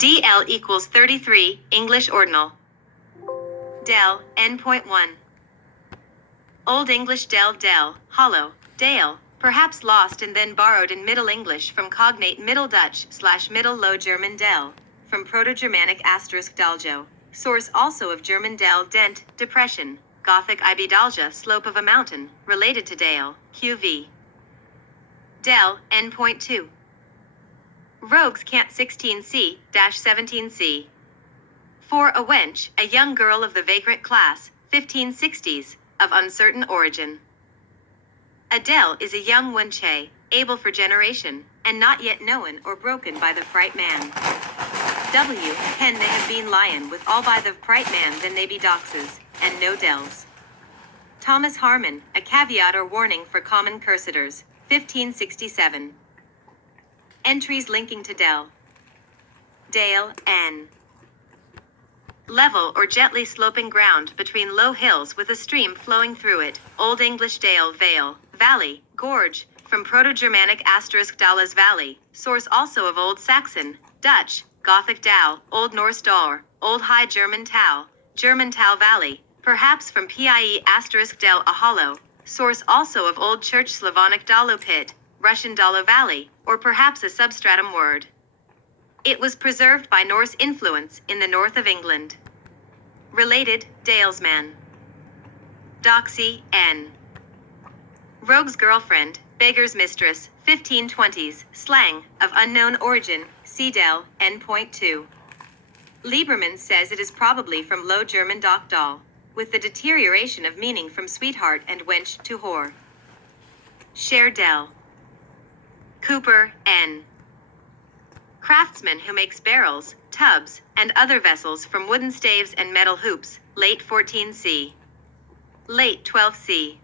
DL equals 33, English ordinal. Del, N.1. Old English del, hollow, dale, perhaps lost and then borrowed in Middle English from cognate Middle Dutch/Middle Low German del, from Proto-Germanic * daljo, source also of German del dent, depression, Gothic ibidalja slope of a mountain, related to dale, qv. Del, N.2. Rogues Cant 16c-17c. For a wench, a young girl of the vagrant class, 1560s, of uncertain origin. Adele is a young wenche, able for generation, and not yet known or broken by the fright man. W. Can they have been lion with all by the fright man then they be doxes, and no dells. Thomas Harmon, a caveat or warning for common curseters, 1567. Entries linking to del. Dale, N. Level or gently sloping ground between low hills with a stream flowing through it, Old English dale, vale, valley, gorge, from Proto-Germanic * dalas valley, source also of Old Saxon, Dutch, Gothic dal, Old Norse dal, Old High German tal valley, perhaps from pie * del a hollow, source also of Old Church Slavonic dalo pit, Russian dalo valley, or perhaps a substratum word. It was preserved by Norse influence in the north of England. Related, dalesman. Doxy, N. Rogue's girlfriend, beggar's mistress, 1520s, slang, of unknown origin, see del, N.2. Lieberman says it is probably from Low German Dockdal, with the deterioration of meaning from sweetheart and wench to whore. Share del. Cooper, N. Craftsman who makes barrels, tubs, and other vessels from wooden staves and metal hoops, late 14c. Late 12c.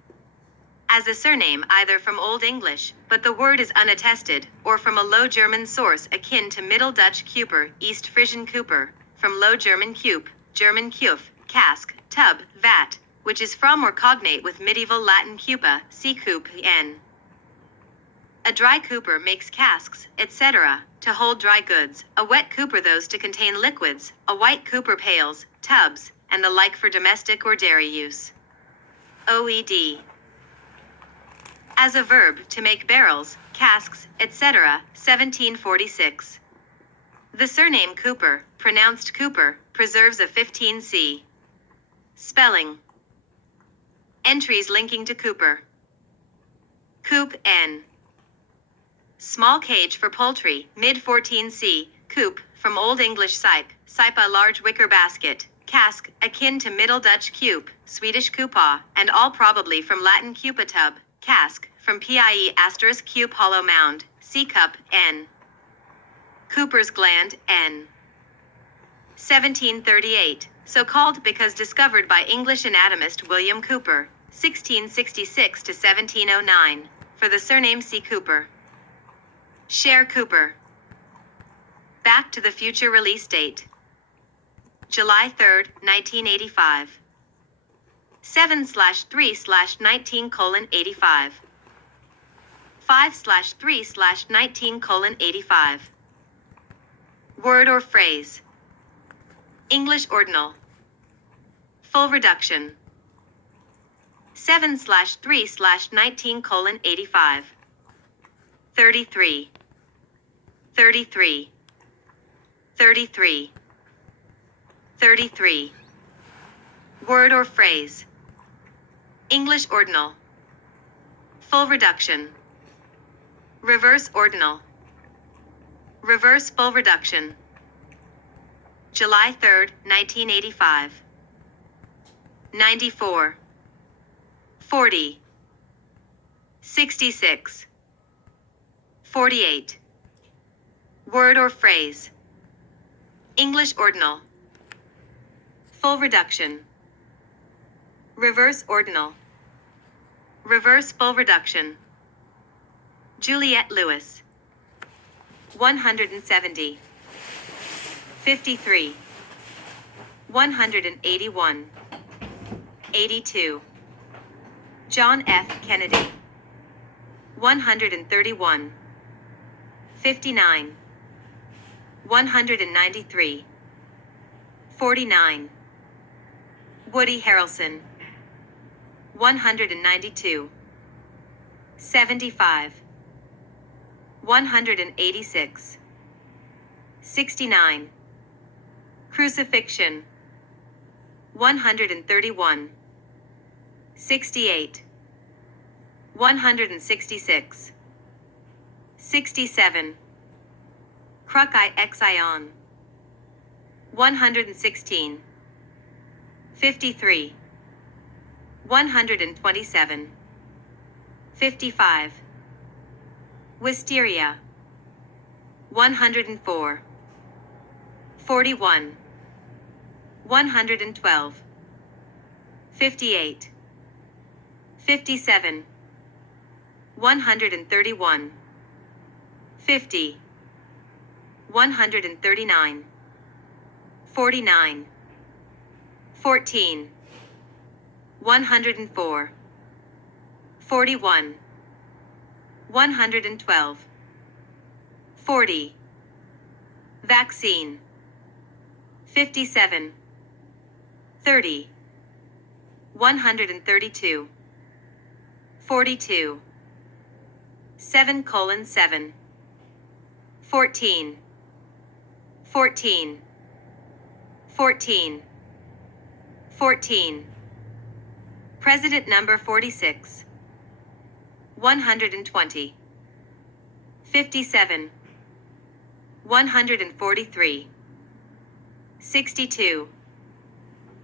As a surname either from Old English, but the word is unattested, or from a Low German source akin to Middle Dutch Kuper, East Frisian Cooper, from Low German Kup, German Kuf, cask, tub, vat, which is from or cognate with medieval Latin cupa, see coop, n. A dry cooper makes casks, etc., to hold dry goods, a wet cooper those to contain liquids, a white cooper pails, tubs, and the like for domestic or dairy use. OED. As a verb, to make barrels, casks, etc., 1746. The surname Cooper, pronounced Cooper, preserves a 15c. Spelling. Entries linking to Cooper. Coop, N. Small cage for poultry, mid-14c, coop, from Old English sipe, a large wicker basket, cask, akin to Middle Dutch cup, Swedish kupa, and all probably from Latin cupa tub, cask, from pie * cup hollow mound, C cup, N. Cooper's gland, N. 1738, so called because discovered by English anatomist William Cooper, 1666 to 1709, for the surname C. Cooper. Share Cooper. Back to the Future release date. July 3, 1985. 7/3/19:85. 5/3/19:85. Word or phrase. English ordinal. Full reduction. 7/3/19:85. 33. 33. 33. 33. Word or phrase. English ordinal. Full reduction. Reverse ordinal. Reverse full reduction. July 3, 1985. 94. 40. 66. 48. Word or phrase. English ordinal. Full reduction. Reverse ordinal. Reverse full reduction. Juliette Lewis. 170. 53. 181. 82. John F. Kennedy. 131. 59. 193. 49. Woody Harrelson. 192. 75. 186. 69. Crucifixion. 131. 68. 166. 67. Cruci Exion. 116. 53. 127. 55. Wisteria. 104. 41. 112. 58. 57. 131. 50. 139. 49. 14. 104. 41. 112. 40. Vaccine. 57. 30. 132. 42. 7:7. 14. 14. 14. 14. President number 46. 120. 57. 143. 62.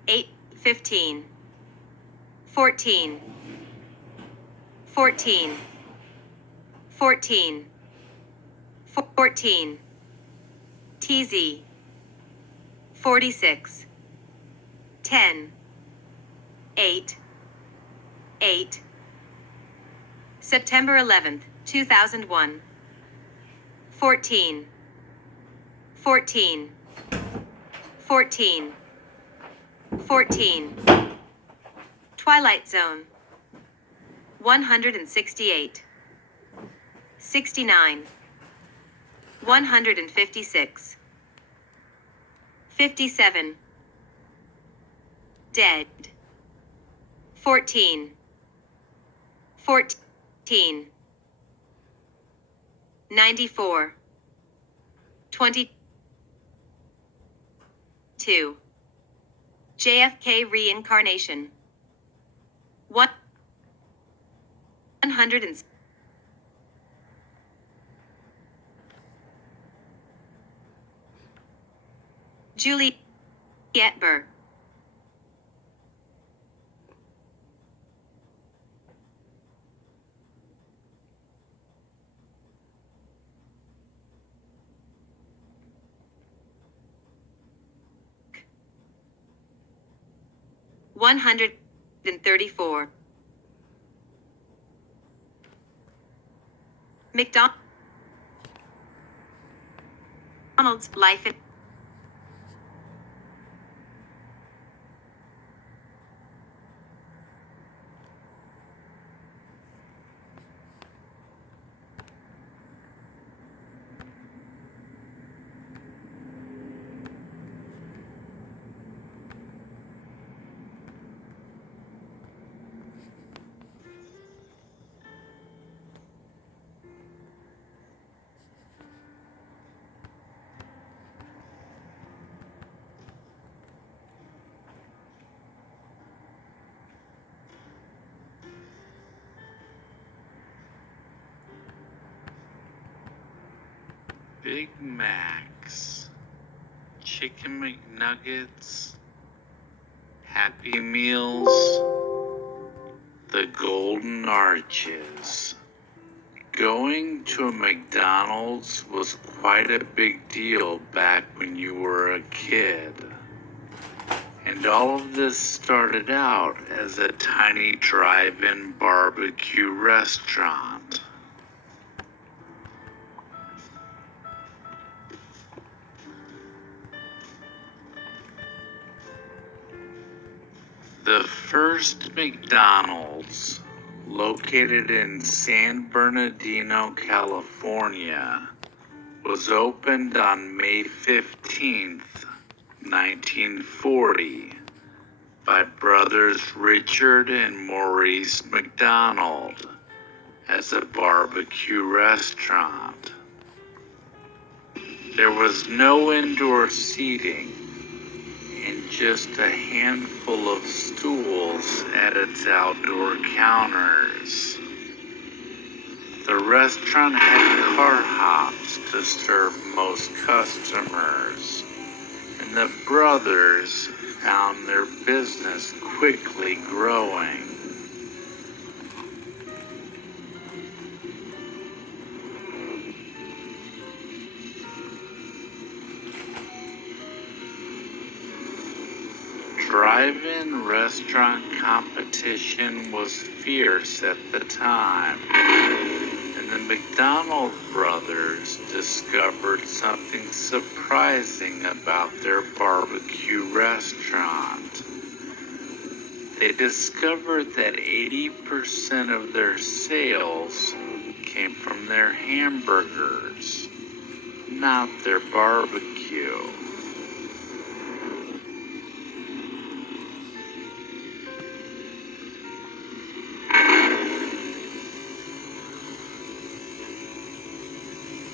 8. 15. 14. 14. 14. 14. TZ. 46. 10. 8. 8. September 11th, 2001. 14. 14. 14. 14. Twilight Zone. 168. 69. 156. 57. Dead. 14. 14. 94. 22. JFK reincarnation. 100 and Juliet Burke. $134. McDonald's life in Big Macs, Chicken McNuggets, Happy Meals, the Golden Arches. Going to a McDonald's was quite a big deal back when you were a kid. And all of this started out as a tiny drive-in barbecue restaurant. The first McDonald's, located in San Bernardino, California, was opened on May 15th, 1940, by brothers Richard and Maurice McDonald as a barbecue restaurant. There was no indoor seating and just a handful of stools at its outdoor counters. The restaurant had car hops to serve most customers, and the brothers found their business quickly growing. Drive-in restaurant competition was fierce at the time, and the McDonald brothers discovered something surprising about their barbecue restaurant. They discovered that 80% of their sales came from their hamburgers, not their barbecue.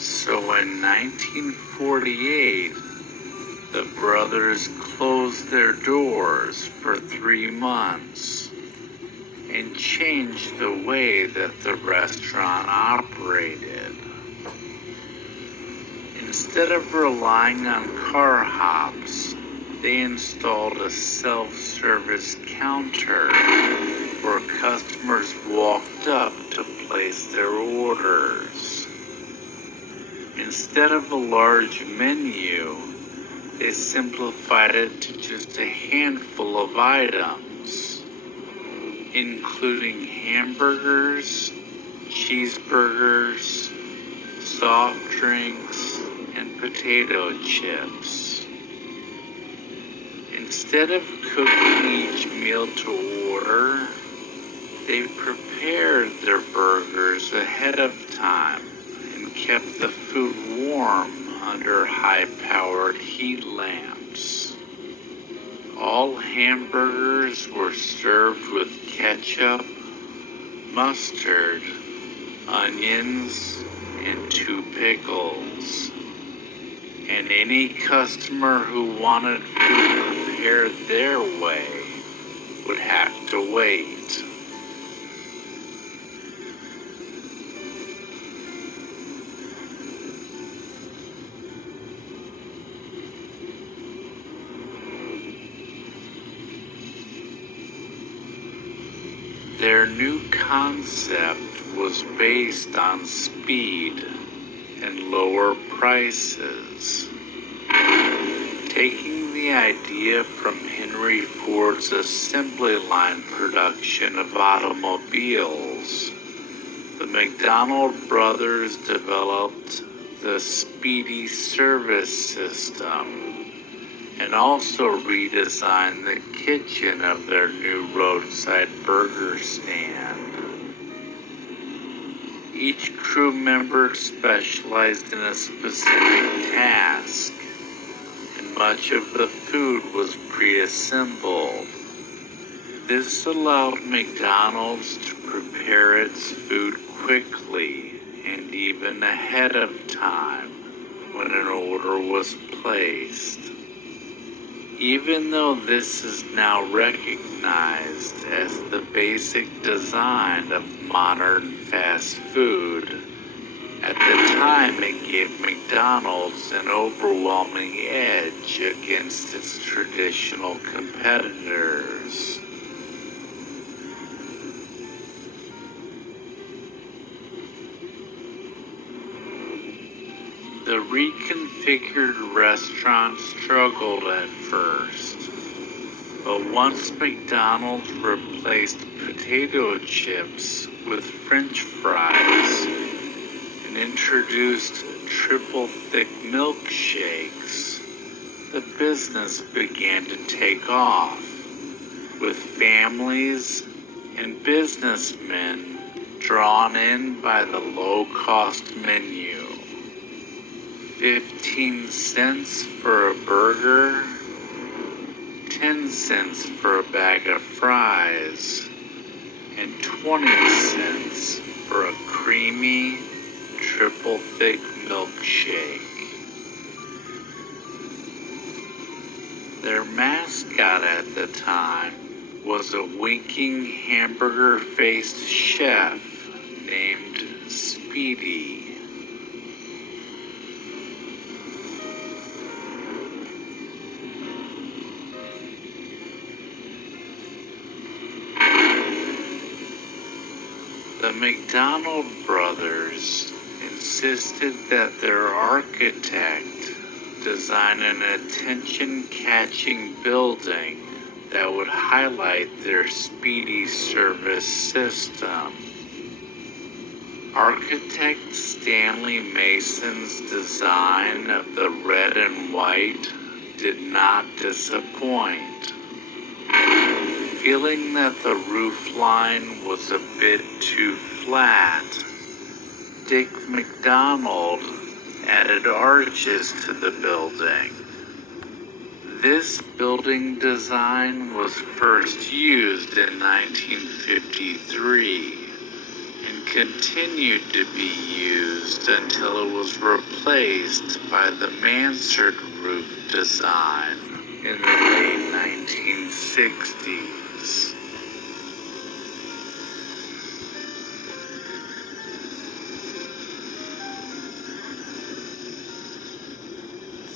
So in 1948, the brothers closed their doors for 3 months and changed the way that the restaurant operated. Instead of relying on car hops, they installed a self-service counter where customers walked up to place their orders. Instead of a large menu, they simplified it to just a handful of items, including hamburgers, cheeseburgers, soft drinks, and potato chips. Instead of cooking each meal to order, they prepared their burgers ahead of time and kept the food warm under high-powered heat lamps. All hamburgers were served with ketchup, mustard, onions, and 2 pickles. And any customer who wanted food prepared their way would have to wait. Their new concept was based on speed and lower prices. Taking the idea from Henry Ford's assembly line production of automobiles, the McDonald brothers developed the Speedy Service System and also redesigned the kitchen of their new roadside burger stand. Each crew member specialized in a specific task, and much of the food was pre-assembled. This allowed McDonald's to prepare its food quickly and even ahead of time when an order was placed. Even though this is now recognized as the basic design of modern fast food, at the time it gave McDonald's an overwhelming edge against its traditional competitors. The reconfigured restaurant struggled at first, but once McDonald's replaced potato chips with French fries and introduced triple thick milkshakes, the business began to take off, with families and businessmen drawn in by the low-cost menu. 15 cents for a burger, 10 cents for a bag of fries, and 20 cents for a creamy, triple thick milkshake. Their mascot at the time was a winking hamburger-faced chef named Speedy. The McDonald brothers insisted that their architect design an attention-catching building that would highlight their speedy service system. Architect Stanley Mason's design of the red and white did not disappoint. Feeling that the roof line was a bit too flat, Dick McDonald added arches to the building. This building design was first used in 1953 and continued to be used until it was replaced by the mansard roof design in the late 1960s.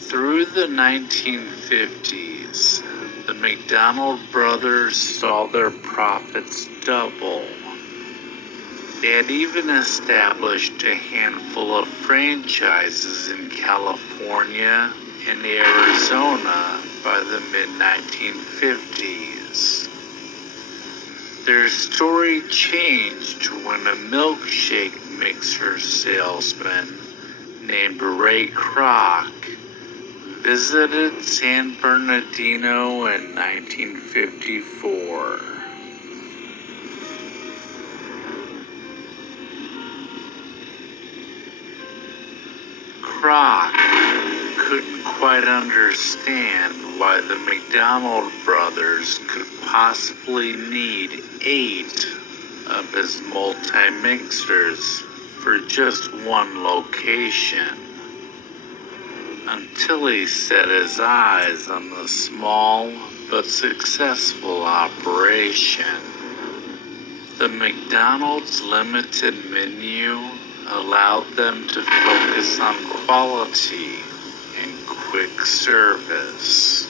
Through the 1950s, the McDonald brothers saw their profits double. They had even established a handful of franchises in California and Arizona by the mid-1950s. Their story changed when a milkshake mixer salesman named Ray Kroc visited San Bernardino in 1954. Kroc couldn't quite understand why the McDonald brothers could possibly need 8 of his multi-mixers for just one location, until he set his eyes on the small but successful operation. The McDonald's limited menu allowed them to focus on quality and quick service.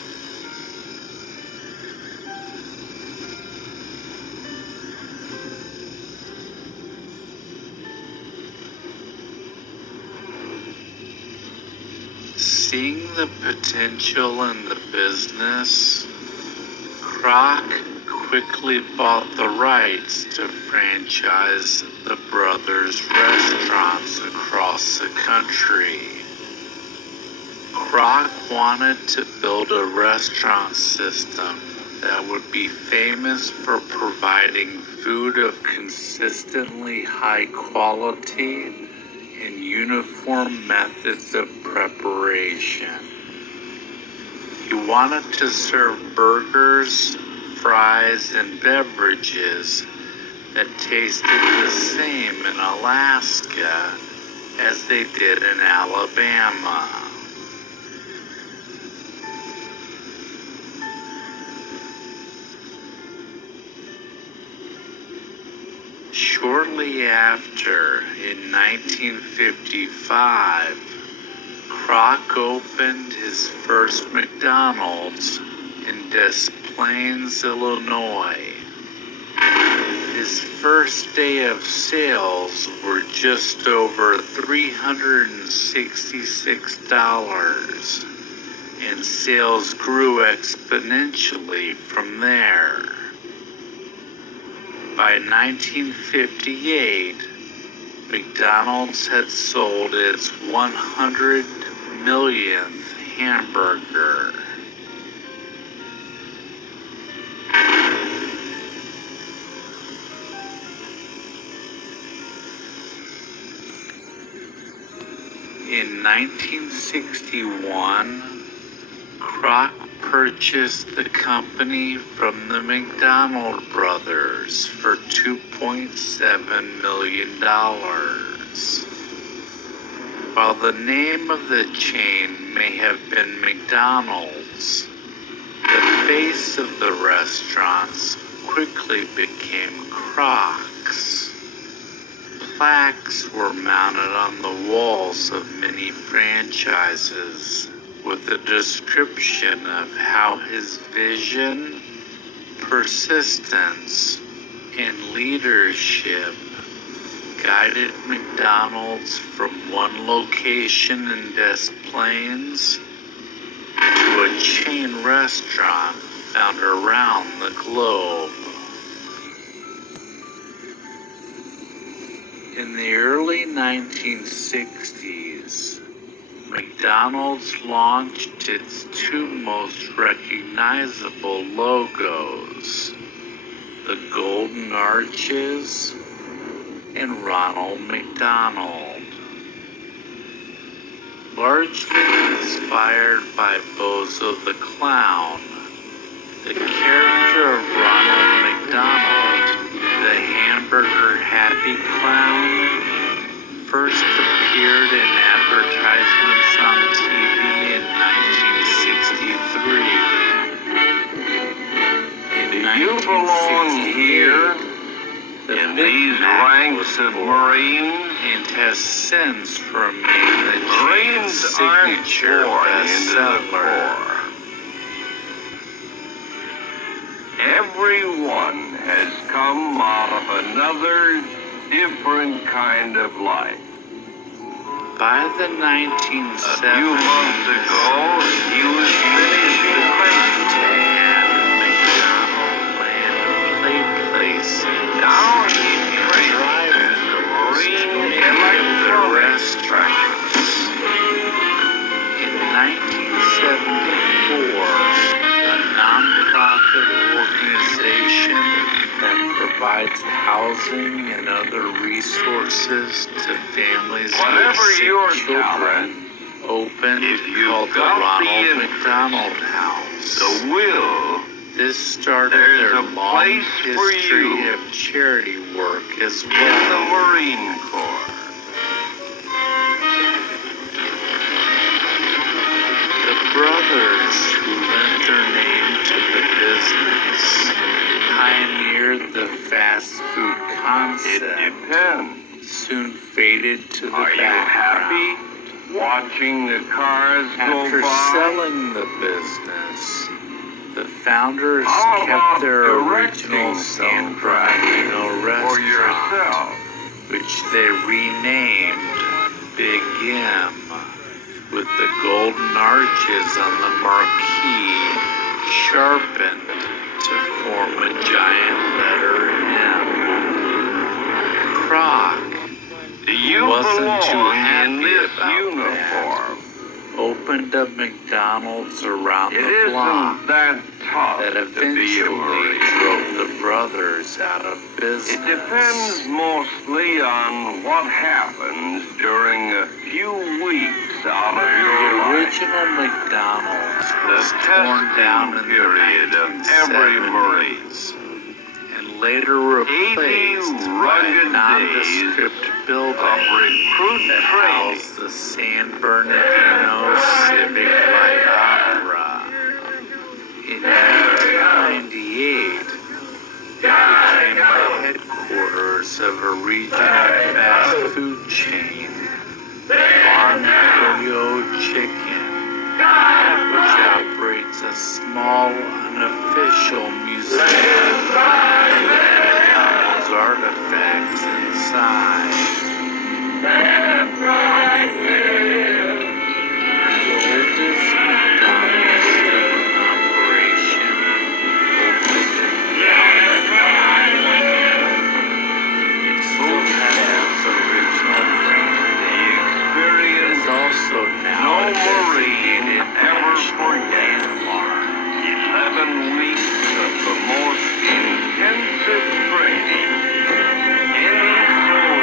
Seeing the potential in the business, Kroc quickly bought the rights to franchise the brothers' restaurants across the country. Kroc wanted to build a restaurant system that would be famous for providing food of consistently high quality and uniform methods of preparation. He wanted to serve burgers, fries, and beverages that tasted the same in Alaska as they did in Alabama. Shortly after, in 1955, Kroc opened his first McDonald's in Des Plaines, Illinois. His first day of sales were just over $366, and sales grew exponentially from there. By 1958, McDonald's had sold its 100 millionth hamburger. In In 1961, Kroc purchased the company from the McDonald brothers for $2.7 million. While the name of the chain may have been McDonald's, the face of the restaurants quickly became Kroc's. Plaques were mounted on the walls of many franchises with a description of how his vision, persistence, and leadership guided McDonald's from one location in Des Plaines to a chain restaurant found around the globe. In the early 1960s, McDonald's launched its two most recognizable logos, the Golden Arches and Ronald McDonald. Largely inspired by Bozo the Clown, the character of Ronald McDonald, the hamburger happy clown, first appeared in advertisements on TV in 1963. In Do you belong here in these ranks of Marines? And has since remained the chain's Marines aren't signature born into the bestseller. Corps. Everyone has come out of another, different kind of life. By the A 1970s, few months ago, he was finishing high school. McDonald land play places. Now he trains as a Marine electronics restaurants. In 1974, a nonprofit organization that provides housing and other resources to families Whatever with sick your children opened if you've called the got the Ronald interest, McDonald House. The will. This started There's their a long place for history you of charity work as in the well. Marine Corps. The brothers who lent their name to the business pioneered the fast food It concept, depends. soon faded to the Are you background. happy watching the cars After go by? selling the business, the founders How about kept their directing original some San Bernardino for restaurant, yourself? which they renamed Big M, with the golden arches on the marquee sharpened to form a giant letter M. Kroc Do you wasn't too belong in happy this about uniform? opened up McDonald's around It the block isn't that tough that to be a eventually Marine. drove the brothers out of business. It depends mostly on what happens during a few weeks out of The your life. original McDonald's The was torn down in testing period the of every 1970s and later replaced 80 by a rugged nondescript building of recruit that training. housed the San Bernardino Civic Light Opera. In 1998, it became the headquarters of a regional fast food chain, Bon Pollo Chicken, which operates a small, unofficial museum with McDonald's artifacts inside. The oldest McDonald's still in operation opened in It still has its original branding. It is also now No a Marine designated ever national forgets. landmark. 11 weeks of the most intensive training any soldier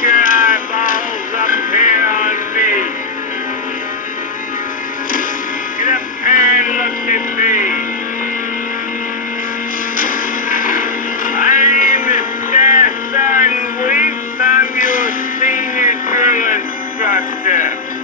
your eyeballs up here on me. Get up here and look at me. My name is Star Sergeant Weeks. I'm your senior drill instructor.